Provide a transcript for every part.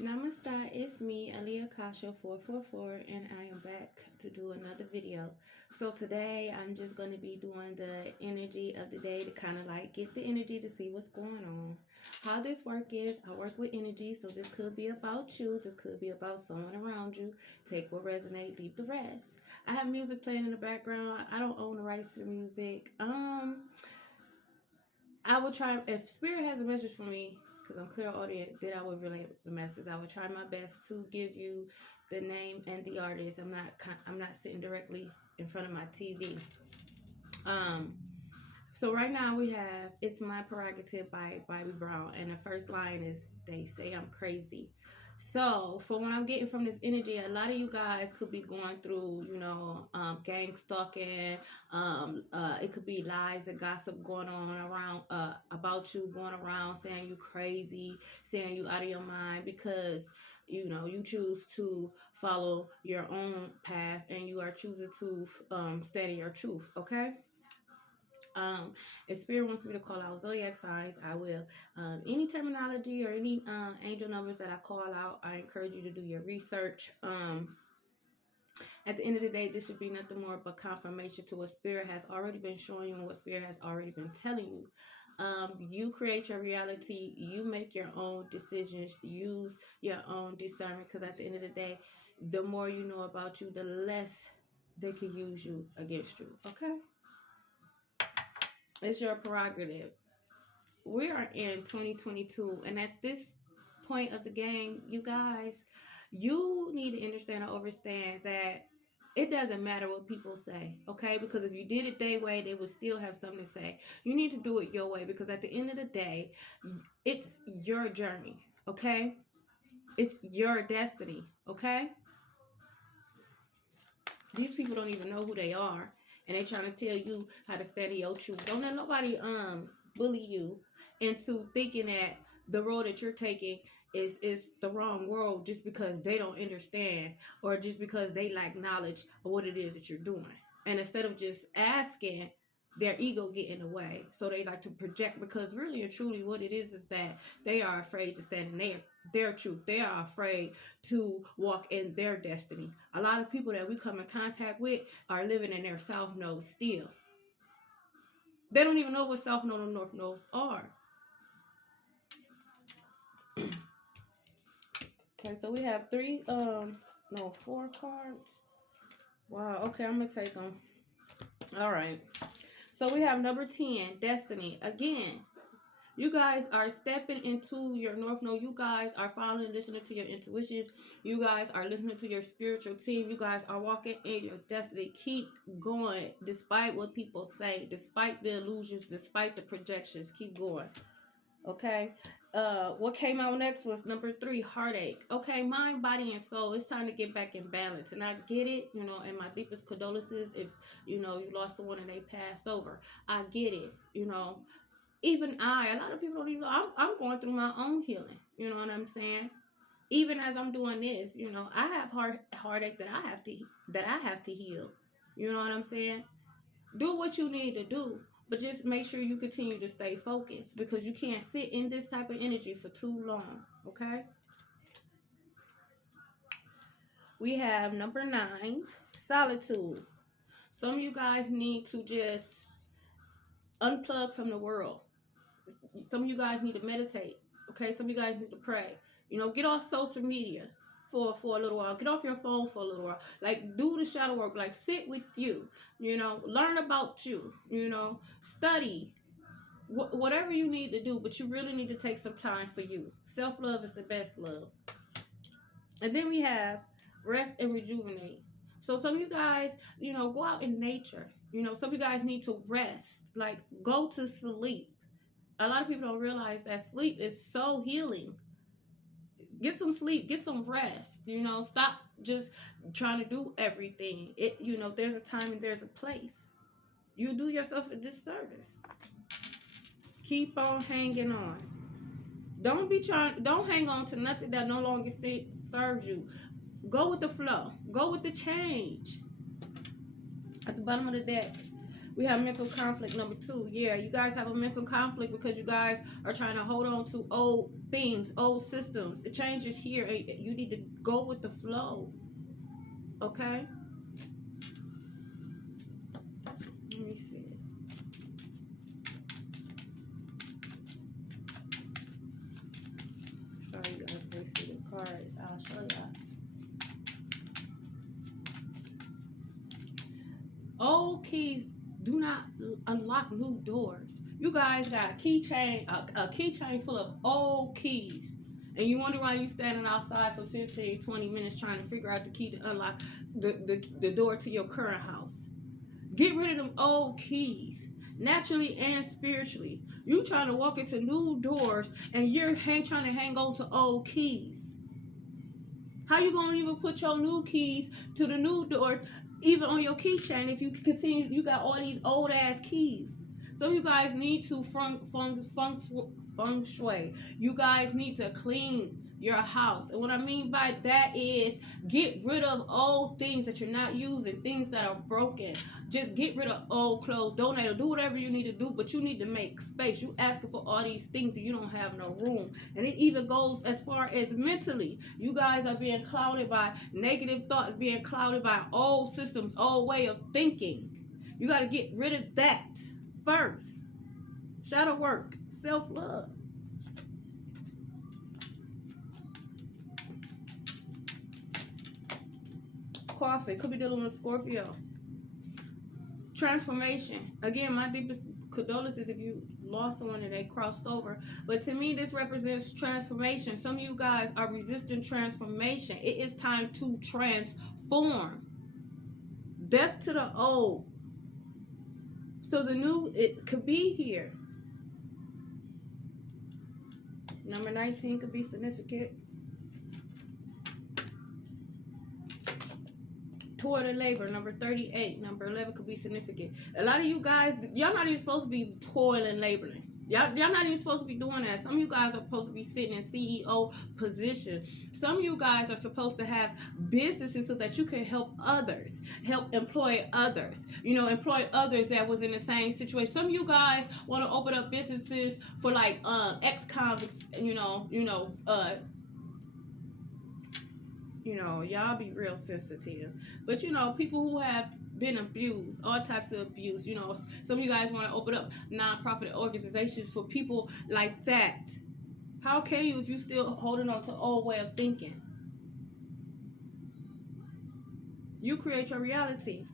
Namaste, it's me, AaliyahAkasha 444, and I am back to do another video. So today I'm just going to be doing the energy of the day to kind of like get the energy to see what's going on. How this work is, I work with energy, so this could be about you, this could be about someone around you. Take what resonates, leave the rest. I have music playing in the background. I don't own the rights to the music. I will try, if Spirit has a message for me, because I'm clairaudient, then I will relay the message. I will try my best to give you the name and the artist. I'm not sitting directly in front of my TV. So right now we have "It's My Prerogative" by Bobby Brown, and the first line is, "They say I'm crazy." So from what I'm getting from this energy, a lot of you guys could be going through, gang stalking. It could be lies and gossip going on around about you, going around saying you crazy, saying you out of your mind because you choose to follow your own path and you are choosing to stand in your truth. Okay. If Spirit wants me to call out zodiac signs, I will. Any terminology or any angel numbers that I call out, I encourage you to do your research. At the end of the day, this should be nothing more but confirmation to what Spirit has already been showing you and what Spirit has already been telling you. You create your reality. You make your own decisions. Use your own discernment, because at the end of the day, the more you know about you, the less they can use you against you. Okay? It's your prerogative. We are in 2022, and at this point of the game, you guys, you need to understand and understand that it doesn't matter what people say, okay? Because if you did it their way, they would still have something to say. You need to do it your way, because at the end of the day, it's your journey, okay? It's your destiny, okay? These people don't even know who they are, and they trying to tell you how to stand in your truth. Don't let nobody bully you into thinking that the road that you're taking is the wrong road just because they don't understand or just because they lack knowledge of what it is that you're doing. And instead of just asking, their ego get in the way, so they like to project, because really and truly what it is that they are afraid to stand in their truth. They are afraid to walk in their destiny. A lot of people that we come in contact with are living in their south nodes still. They don't even know what south node and north nodes are. Okay, so we have four cards. Wow, okay, I'm gonna take them. All right. So we have number 10, Destiny. Again, you guys are stepping into your north node. You guys are following, listening to your intuitions. You guys are listening to your spiritual team. You guys are walking in your destiny. Keep going despite what people say, despite the illusions, despite the projections. Keep going. Okay. What came out next was number 3, Heartache. Okay, mind, body, and soul. It's time to get back in balance. And I get it, and my deepest condolences if, you lost someone and they passed over. I get it, even a lot of people don't even know, I'm going through my own healing. You know what I'm saying? Even as I'm doing this, I have heartache that I have to heal. You know what I'm saying? Do what you need to do, but just make sure you continue to stay focused, because you can't sit in this type of energy for too long. Okay? We have number 9, Solitude. Some of you guys need to just unplug from the world. Some of you guys need to meditate. Okay, some of you guys need to pray. Get off social media for a little while. Get off your phone for a little while. Like, do the shadow work. Like, sit with you. Learn about you. Study. Whatever you need to do, but you really need to take some time for you. Self-love is the best love. And then we have Rest and Rejuvenate. So some of you guys, go out in nature. Some of you guys need to rest. Like, go to sleep. A lot of people don't realize that sleep is so healing. Get some sleep, get some rest. Stop just trying to do everything. There's a time and there's a place. You do yourself a disservice. Keep on hanging on. Don't hang on to nothing that no longer serves you. Go with the flow. Go with the change. At the bottom of the deck, We have mental conflict number 2. Yeah, you guys have a mental conflict because you guys are trying to hold on to old things, old systems. It changes here. You need to go with the flow. Okay? Let me see. Sorry, you guys can see the cards. I'll show y'all. Old keys do not unlock new doors. You guys got a keychain, a keychain full of old keys. And you wonder why you standing outside for 15, 20 minutes trying to figure out the key to unlock the door to your current house. Get rid of them old keys. Naturally and spiritually. You trying to walk into new doors and you're trying to hang on to old keys. How you gonna even put your new keys to the new door, even on your keychain, if you can see you got all these old ass keys? So you guys need to feng shui. You guys need to clean your house. And what I mean by that is get rid of old things that you're not using, things that are broken. Just get rid of old clothes, donate or do whatever you need to do, but you need to make space. You asking for all these things and you don't have no room. And it even goes as far as mentally. You guys are being clouded by negative thoughts, being clouded by old systems, old way of thinking. You got to get rid of that first. Shadow work, self-love. Coffee, could be dealing with Scorpio. Transformation. Again, my deepest condolences if you lost someone and they crossed over. But to me, this represents transformation. Some of you guys are resisting transformation. It is time to transform. Death to the old. So the new, it could be here. Number 19 could be significant. Toward a labor. Number 38. Number 11 could be significant. A lot of you guys, y'all not even supposed to be toiling, laboring. Y'all not even supposed to be doing that. Some of you guys are supposed to be sitting in CEO position. Some of you guys are supposed to have businesses so that you can help others, help employ others. You know, employ others that was in the same situation. Some of you guys want to open up businesses for like ex-convicts. Y'all be real sensitive. But people who have been abused, all types of abuse. Some of you guys want to open up non-profit organizations for people like that. How can you if you still holding on to old way of thinking? You create your reality.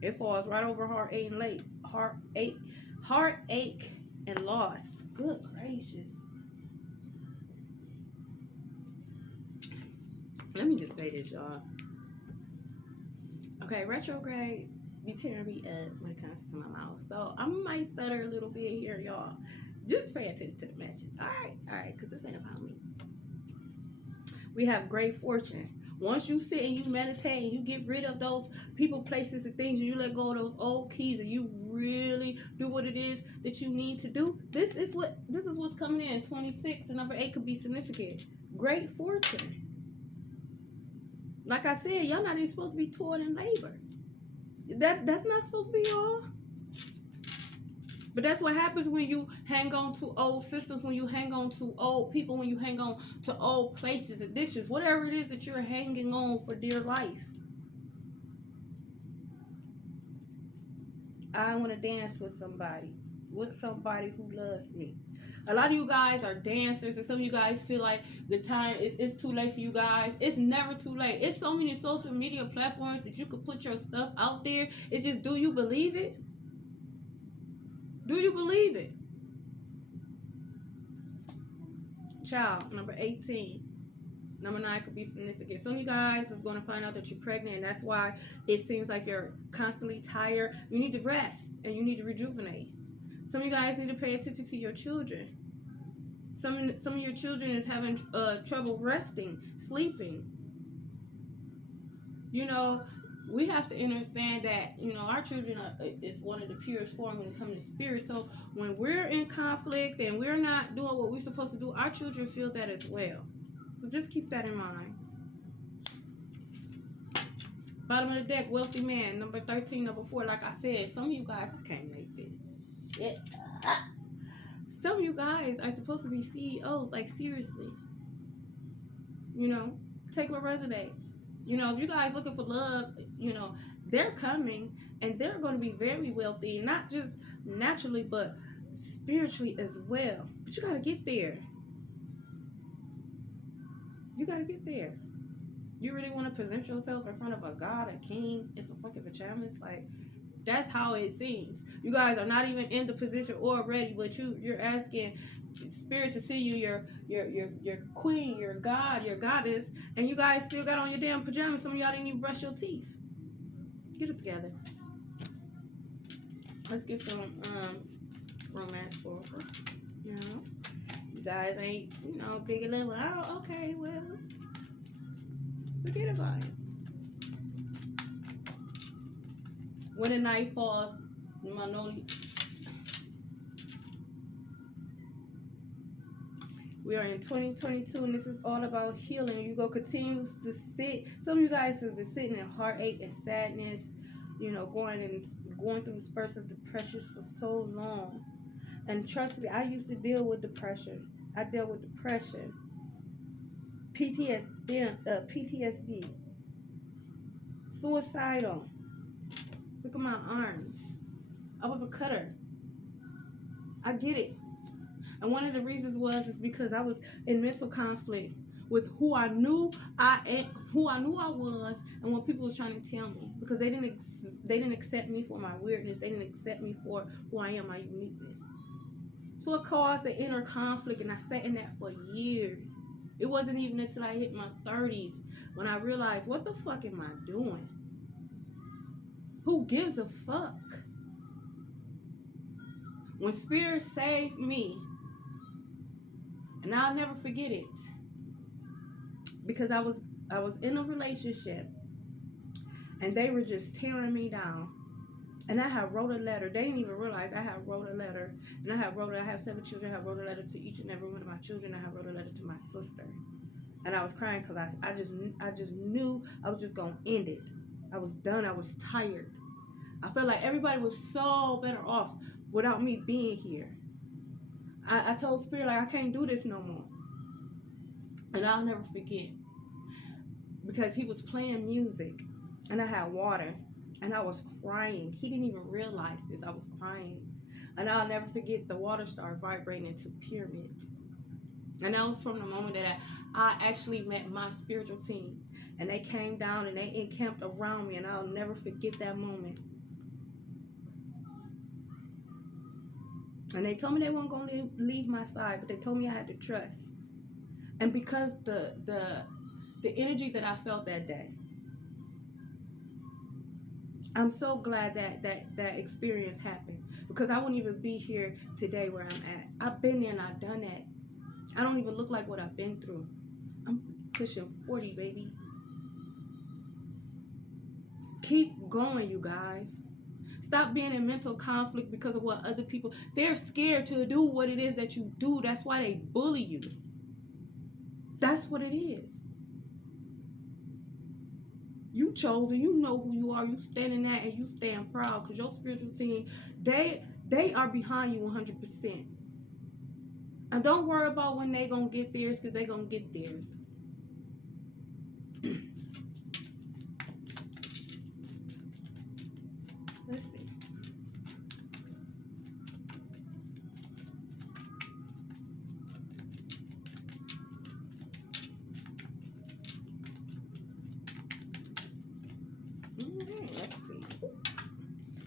It falls right over heartache and loss. Good gracious. Let me just say this, y'all. Okay, retrogrades be tearing me up when it comes to my mouth. So I might stutter a little bit here, y'all. Just pay attention to the message. All right, because this ain't about me. We have great fortune. Once you sit and you meditate and you get rid of those people, places, and things, and you let go of those old keys and you really do what it is that you need to do, this is what's coming in. 26 and number 8 could be significant. Great fortune. Like I said, y'all not even supposed to be toiling labor. That's not supposed to be y'all. But that's what happens when you hang on to old systems, when you hang on to old people, when you hang on to old places, addictions, whatever it is that you're hanging on for dear life. I want to dance with somebody who loves me. A lot of you guys are dancers, and some of you guys feel like the time is too late for you guys. It's never too late. It's so many social media platforms that you could put your stuff out there. It's just, do you believe it? Do you believe it? Child, number 18. Number 9 could be significant. Some of you guys is going to find out that you're pregnant, and that's why it seems like you're constantly tired. You need to rest, and you need to rejuvenate. Some of you guys need to pay attention to your children. Some of your children is having trouble resting, sleeping. We have to understand that, our children is one of the purest form when it comes to spirit. So when we're in conflict and we're not doing what we're supposed to do, our children feel that as well. So just keep that in mind. Bottom of the deck, wealthy man. Number 13, number 4. Like I said, some of you guys, I can't make this shit. Some of you guys are supposed to be CEOs. Like, seriously. You know, take my resume. You know, if you guys looking for love, you know, they're coming and they're going to be very wealthy, not just naturally, but spiritually as well. But you got to get there. You got to get there. You really want to present yourself in front of a god, a king, in some fucking pajamas? Like, that's how it seems. You guys are not even in the position already, but you're asking spirit to see you, your queen, your god, your goddess, and you guys still got on your damn pajamas. Some of y'all didn't even brush your teeth. Get it together. Let's get some romance for you know. You guys ain't, you know, big and little. Oh, okay, well, forget about it. When the night falls, we are in 2022, and this is all about healing. You go continue to sit. Some of you guys have been sitting in heartache and sadness, you know, going through spurts of depression for so long. And trust me, I used to deal with depression. I dealt with depression, PTSD, suicidal. Look at my arms. I was a cutter. I get it. And one of the reasons is because I was in mental conflict with who I knew I was, and what people was trying to tell me, because they didn't accept me for my weirdness. They didn't accept me for who I am, my uniqueness. So it caused the inner conflict, and I sat in that for years. It wasn't even until I hit my 30s when I realized, what the fuck am I doing? Who gives a fuck? When Spirit saved me, and I'll never forget it, because I was in a relationship, and they were just tearing me down. And I had wrote a letter. They didn't even realize I had wrote a letter. And I have 7 children. I have wrote a letter to each and every one of my children. I have wrote a letter to my sister. And I was crying because I just knew I was just going to end it. I was done. I was tired. I felt like everybody was so better off without me being here. I told Spirit, like, I can't do this no more. And I'll never forget, because he was playing music and I had water. And I was crying. He didn't even realize this. I was crying. And I'll never forget, the water started vibrating into pyramids. And that was from the moment that I actually met my spiritual team. And they came down and they encamped around me. And I'll never forget that moment. And they told me they weren't going to leave my side, but they told me I had to trust. And because the energy that I felt that day, I'm so glad that experience happened, because I wouldn't even be here today where I'm at. I've been there and I've done that. I don't even look like what I've been through. I'm pushing 40, baby. Keep going, you guys. Stop being in mental conflict because of what other people, they're scared to do what it is that you do. That's why they bully you. That's what it is. You chosen, you know who you are, you stand in that, and you stand proud, because your spiritual team, they are behind you 100%. And don't worry about when they gonna get theirs, because they gonna get theirs. Let's see. Let's see.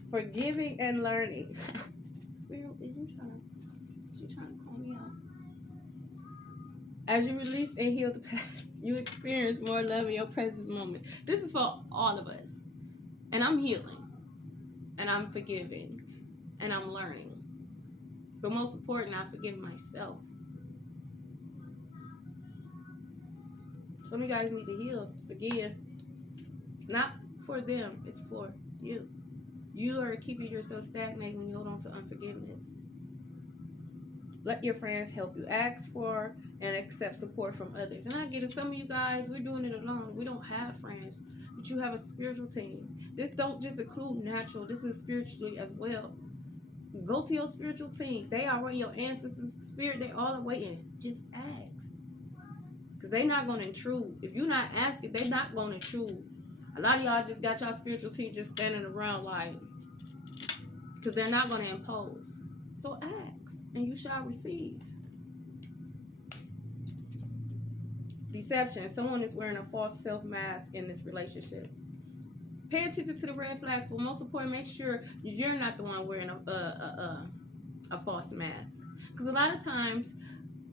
Forgiving and learning. Spirit, is you trying to call me out? As you release and heal the past, you experience more love in your present moment. This is for all of us. And I'm healing. And I'm forgiving. And I'm learning. But most important, I forgive myself. Some of you guys need to heal, forgive. It's not for them, it's for you. You are keeping yourself stagnated when you hold on to unforgiveness. Let your friends help you. Ask for and accept support from others. And I get it. Some of you guys, we're doing it alone. We don't have friends. But you have a spiritual team. This don't just include natural. This is spiritually as well. Go to your spiritual team. They are waiting. Your ancestors' spirit, they all are waiting. Just ask. Because they're not going to intrude. If you're not asking, they're not going to intrude. A lot of y'all just got y'all spiritual team just standing around like, because they're not going to impose. So ask, and you shall receive. Deception. Someone is wearing a false self-mask in this relationship. Pay attention to the red flags. But most important, make sure you're not the one wearing a false mask. Because a lot of times,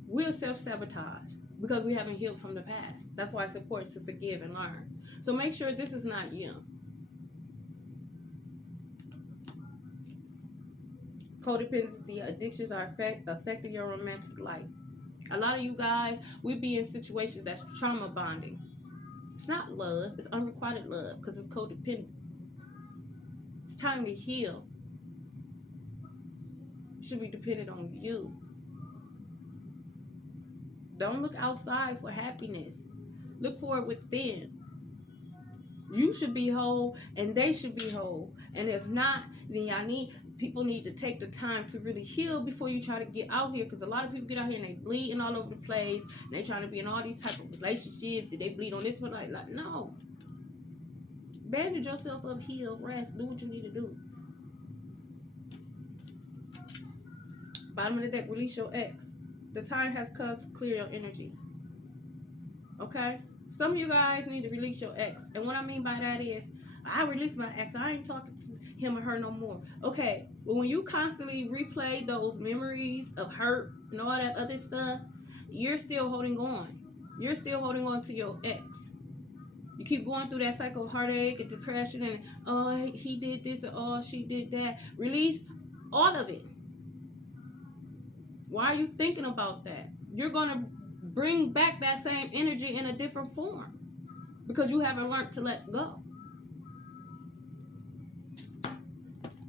we'll self-sabotage because we haven't healed from the past. That's why it's important to forgive and learn. So make sure this is not you. Codependency addictions are affecting your romantic life. A lot of you guys, we be in situations that's trauma bonding. It's not love. It's unrequited love because it's codependent. It's time to heal. It should be dependent on you. Don't look outside for happiness. Look for it within. You should be whole and they should be whole. And if not, then people need to take the time to really heal before you try to get out here. Because a lot of people get out here and they bleeding all over the place. And they trying to be in all these type of relationships. Did they bleed on this one? Like no. Bandage yourself up, heal, rest, do what you need to do. Bottom of the deck, release your ex. The time has come to clear your energy. Okay? Some of you guys need to release your ex. And what I mean by that is, I released my ex. I ain't talking to him or her no more. Okay, but when you constantly replay those memories of hurt and all that other stuff, you're still holding on. You're still holding on to your ex. You keep going through that cycle of heartache and depression and, oh, he did this and oh, she did that. Release all of it. Why are you thinking about that? You're going to bring back that same energy in a different form because you haven't learned to let go.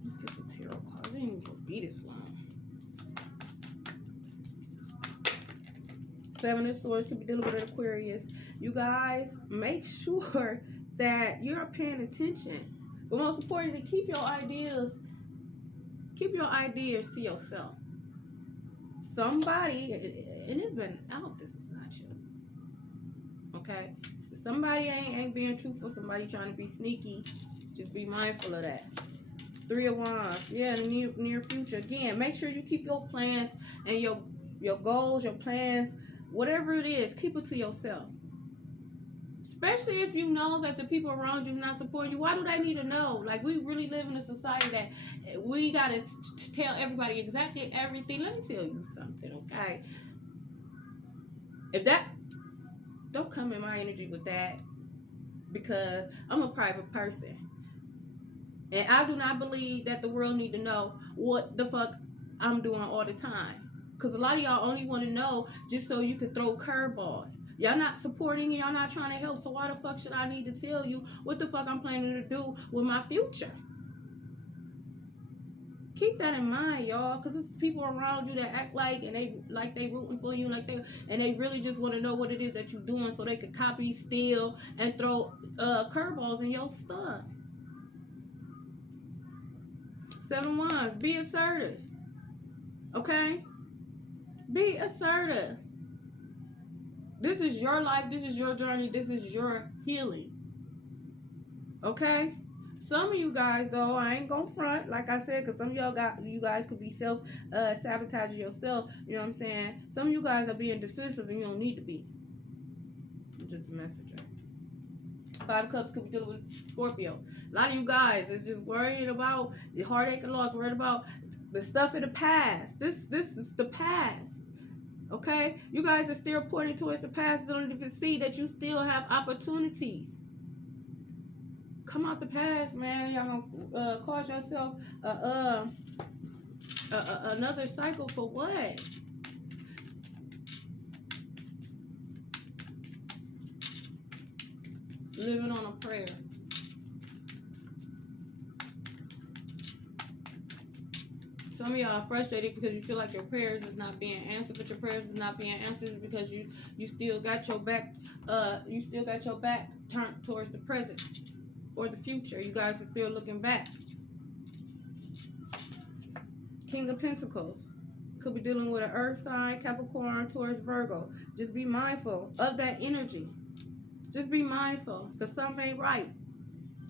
Let's get some tarot cards. It ain't even going to be this long. Seven of Swords could be dealing with an Aquarius. You guys, make sure that you're paying attention. But most importantly, keep your ideas to yourself. Somebody, and it's been out, this is not you. Okay? So somebody ain't being truthful, somebody trying to be sneaky. Just be mindful of that. Three of Wands. Yeah, in the near future. Again, make sure you keep your plans and your goals, your plans, whatever it is, keep it to yourself. Especially if you know that the people around you is not supporting you. Why do they need to know? Like, we really live in a society that we got to tell everybody exactly everything. Let me tell you something, okay? Don't come in my energy with that, because I'm a private person. And I do not believe that the world need to know what the fuck I'm doing all the time. Because a lot of y'all only want to know just so you can throw curveballs. Y'all not supporting and y'all not trying to help. So why the fuck should I need to tell you what the fuck I'm planning to do with my future? Keep that in mind, y'all. Because it's people around you that act like and they rooting for you, and they really just want to know what it is that you're doing so they can copy, steal, and throw curveballs in your stuff. Seven of Wands. Be assertive. Okay? Be assertive. This is your life. This is your journey. This is your healing. Okay? Some of you guys, though, I ain't gonna front, like I said, because some of you guys could be self-sabotaging yourself. You know what I'm saying? Some of you guys are being defensive and you don't need to be. I'm just a messenger. Five of Cups could be dealing with Scorpio. A lot of you guys is just worrying about the heartache and loss, worried about the stuff in the past. This is the past. Okay? You guys are still pointing towards the past. Don't even see that you still have opportunities. Come out the past, man. Y'all gonna cause yourself another cycle for what? Living on a prayer. Some of y'all are frustrated because you feel like your prayers is not being answered, but your prayers is not being answered because you still got your back turned towards the present or the future. You guys are still looking back. King of Pentacles. Could be dealing with an earth sign, Capricorn, Taurus, Virgo. Just be mindful of that energy. Just be mindful, because something ain't right.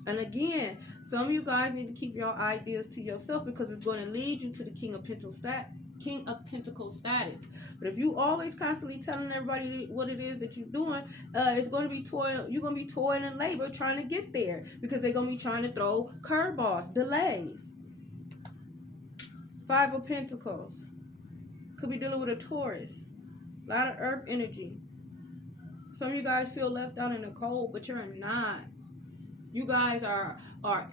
And again, some of you guys need to keep your ideas to yourself, because it's going to lead you to the King of Pentacles status. But if you always constantly telling everybody what it is that you're doing, it's going to be you're going to be toiling and labor trying to get there, because they're going to be trying to throw curveballs, delays. Five of Pentacles. Could be dealing with a Taurus. A lot of earth energy. Some of you guys feel left out in the cold, but you're not. You guys are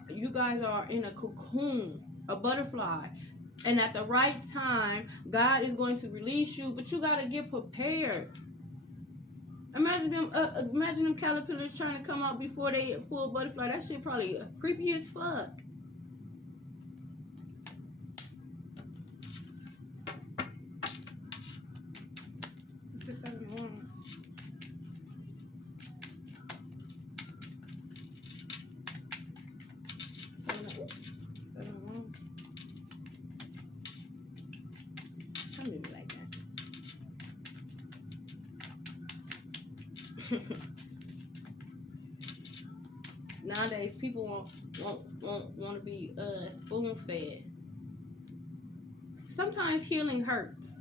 in a cocoon, a butterfly. And at the right time, God is going to release you, but you got to get prepared. Imagine them caterpillars trying to come out before they full butterfly. That shit probably creepy as fuck. Seven of Wands. Seven of Wands. I don't even like that. Nowadays, people want to be spoon fed. Sometimes healing hurts.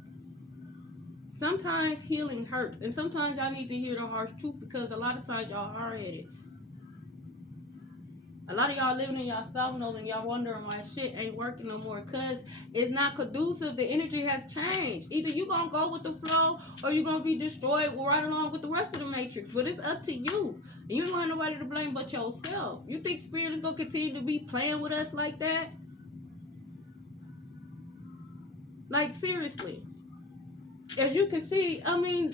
Sometimes healing hurts, and sometimes y'all need to hear the harsh truth, because a lot of times y'all hard-headed. A lot of y'all living in y'all self-knows and y'all wondering why shit ain't working no more, because it's not conducive. The energy has changed. Either you gonna go with the flow, or you gonna be destroyed right along with the rest of the matrix. But it's up to you. And you don't have nobody to blame but yourself. You think Spirit is gonna continue to be playing with us like that? Like, seriously. As you can see, I mean,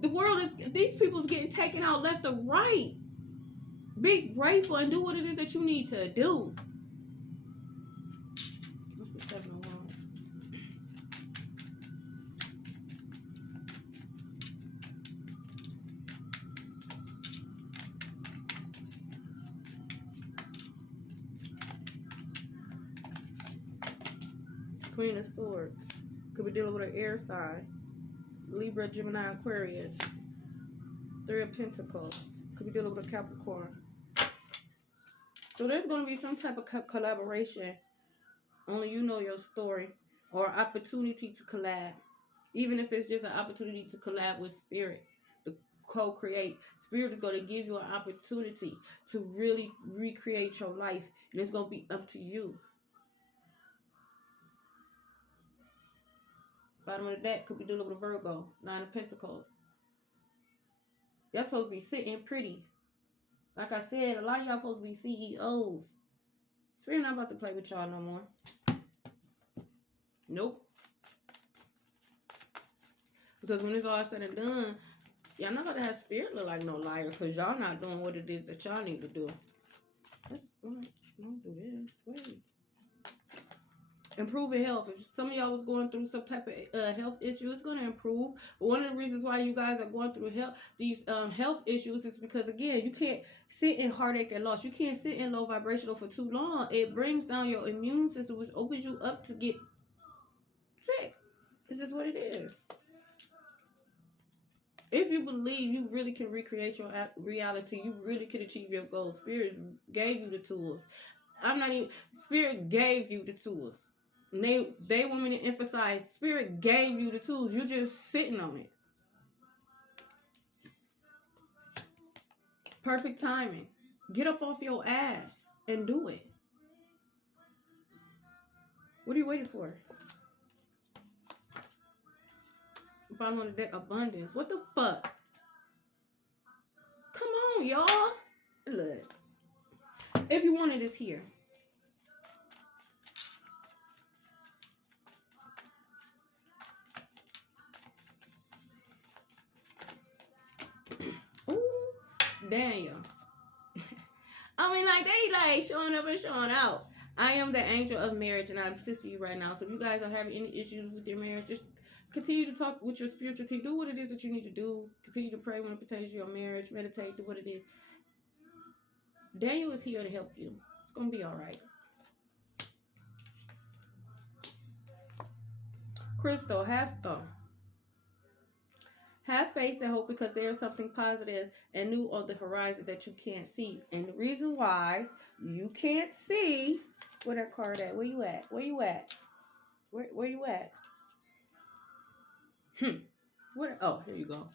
the world is, these people's getting taken out left or right. Be grateful and do what it is that you need to do. What's the Seven of Wands? Queen of Swords. Could be dealing with an air sign. Libra, Gemini, Aquarius. Three of Pentacles. Could be dealing with a Capricorn. So there's going to be some type of collaboration. Only you know your story. Or opportunity to collab. Even if it's just an opportunity to collab with Spirit. To co-create. Spirit is going to give you an opportunity to really recreate your life. And it's going to be up to you. Bottom of the deck could be dealing with a Virgo. Nine of Pentacles. Y'all supposed to be sitting pretty. Like I said, a lot of y'all supposed to be CEOs. Spirit not about to play with y'all no more. Nope. Because when it's all said and done, y'all not gonna have Spirit look like no liar, because y'all not doing what it is that y'all need to do. Don't do this. Wait. Improving health. If some of y'all was going through some type of health issue, it's going to improve. But one of the reasons why you guys are going through these health issues is because, again, you can't sit in heartache and loss. You can't sit in low vibrational for too long. It brings down your immune system, which opens you up to get sick. It's just what it is. If you believe you really can recreate your reality, you really can achieve your goals. Spirit gave you the tools. Spirit gave you the tools. They want me to emphasize, Spirit gave you the tools. You're just sitting on it. Perfect timing. Get up off your ass and do it. What are you waiting for? Bottom of the deck, abundance. What the fuck? Come on, y'all. Look. If you wanted, it's here. Ooh, Daniel. I mean, like, they like showing up and showing out. I am the angel of marriage, and I assist you right now. So if you guys are having any issues with your marriage, just continue to talk with your spiritual team. Do what it is that you need to do. Continue to pray when it pertains to your marriage. Meditate. Do what it is. Daniel is here to help you. It's going to be all right. Crystal, have faith and hope, because there is something positive and new on the horizon that you can't see. And the reason why you can't see, where that card at? Where you at? Where you at? Where you at? Where? Oh, here you go.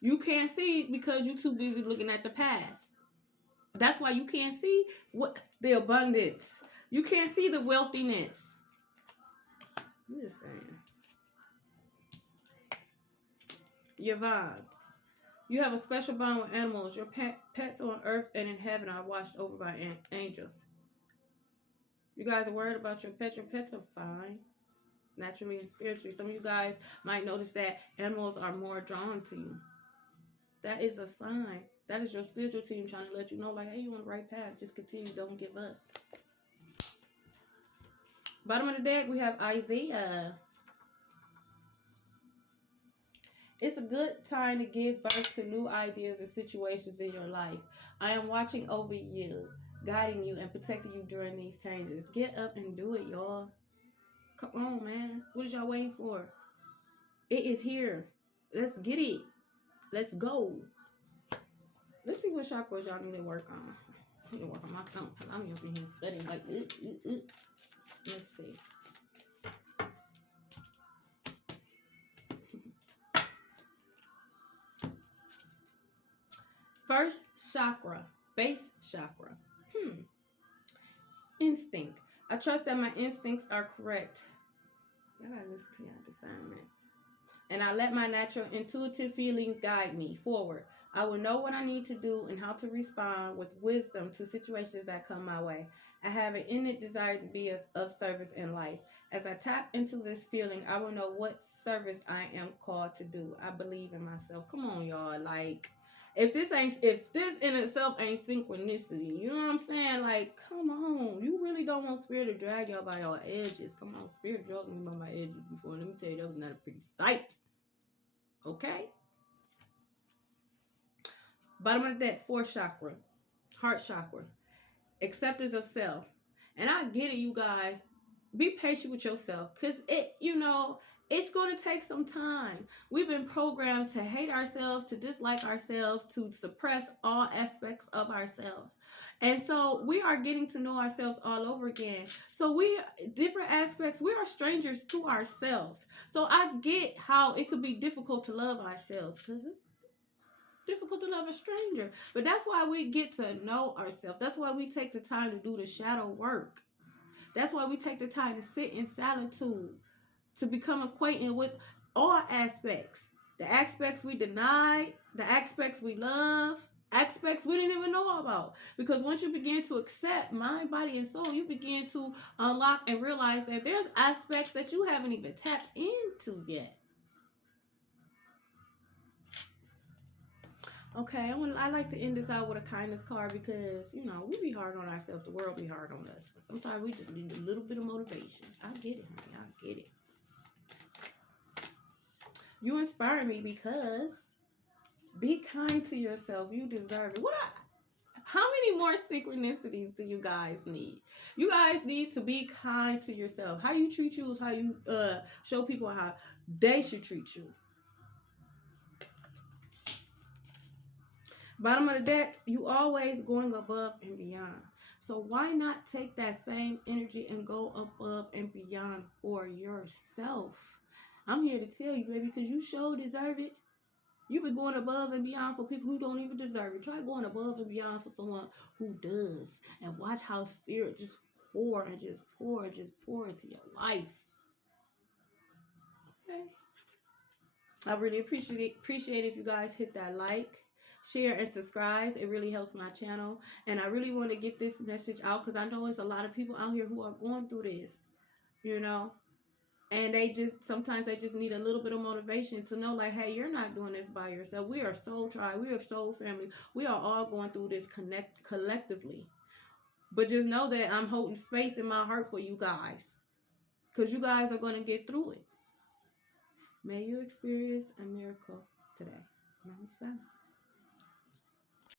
You can't see because you're too busy looking at the past. That's why you can't see what the abundance. You can't see the wealthiness. I'm just saying. Your vibe. You have a special bond with animals. Your pets on earth and in heaven are watched over by angels. You guys are worried about your pets. Your pets are fine, naturally and spiritually. Some of you guys might notice that animals are more drawn to you. That is a sign. That is your spiritual team trying to let you know, like, hey, you're on the right path. Just continue. Don't give up. Bottom of the deck, we have Isaiah. It's a good time to give birth to new ideas and situations in your life. I am watching over you, guiding you, and protecting you during these changes. Get up and do it, y'all. Come on, man. What is y'all waiting for? It is here. Let's get it. Let's go. Let's see what chakras y'all need to work on. I need to work on my tongue because I'm up in here studying like, Let's see. First chakra, base chakra. Instinct. I trust that my instincts are correct. Y'all gotta listen to your discernment. And I let my natural intuitive feelings guide me forward. I will know what I need to do and how to respond with wisdom to situations that come my way. I have an innate desire to be of service in life. As I tap into this feeling, I will know what service I am called to do. I believe in myself. Come on, y'all. Like, if this in itself ain't synchronicity, you know what I'm saying? Like, come on. You really don't want spirit to drag y'all by your edges. Come on, spirit dragged me by my edges before. Let me tell you, that was not a pretty sight. Okay? Bottom of the deck, fourth chakra, heart chakra, acceptance of self. And I get it, you guys. Be patient with yourself, because it's going to take some time. We've been programmed to hate ourselves, to dislike ourselves, to suppress all aspects of ourselves. And so we are getting to know ourselves all over again. So different aspects, we are strangers to ourselves. So I get how it could be difficult to love ourselves, because it's difficult to love a stranger. But that's why we get to know ourselves. That's why we take the time to do the shadow work. That's why we take the time to sit in solitude, to become acquainted with all aspects. The aspects we denied, the aspects we love, aspects we didn't even know about. Because once you begin to accept mind, body, and soul, you begin to unlock and realize that there's aspects that you haven't even tapped into yet. Okay, I like to end this out with a kindness card, because, we be hard on ourselves. The world be hard on us. But sometimes we just need a little bit of motivation. I get it, honey. I get it. You inspire me, because be kind to yourself. You deserve it. How many more synchronicities do you guys need? You guys need to be kind to yourself. How you treat you is how you show people how they should treat you. Bottom of the deck, you always going above and beyond. So why not take that same energy and go above and beyond for yourself? I'm here to tell you, baby, because you sure deserve it. You be going above and beyond for people who don't even deserve it. Try going above and beyond for someone who does. And watch how spirit just pour and just pour and just pour into your life. Okay. I really appreciate if you guys hit that like, share, and subscribe. It really helps my channel. And I really want to get this message out, because I know there's a lot of people out here who are going through this, and sometimes they just need a little bit of motivation to know, like, hey, you're not doing this by yourself. We are soul tribe. We are soul family. We are all going through this collectively. But just know that I'm holding space in my heart for you guys. Because you guys are going to get through it. May you experience a miracle today. Namaste.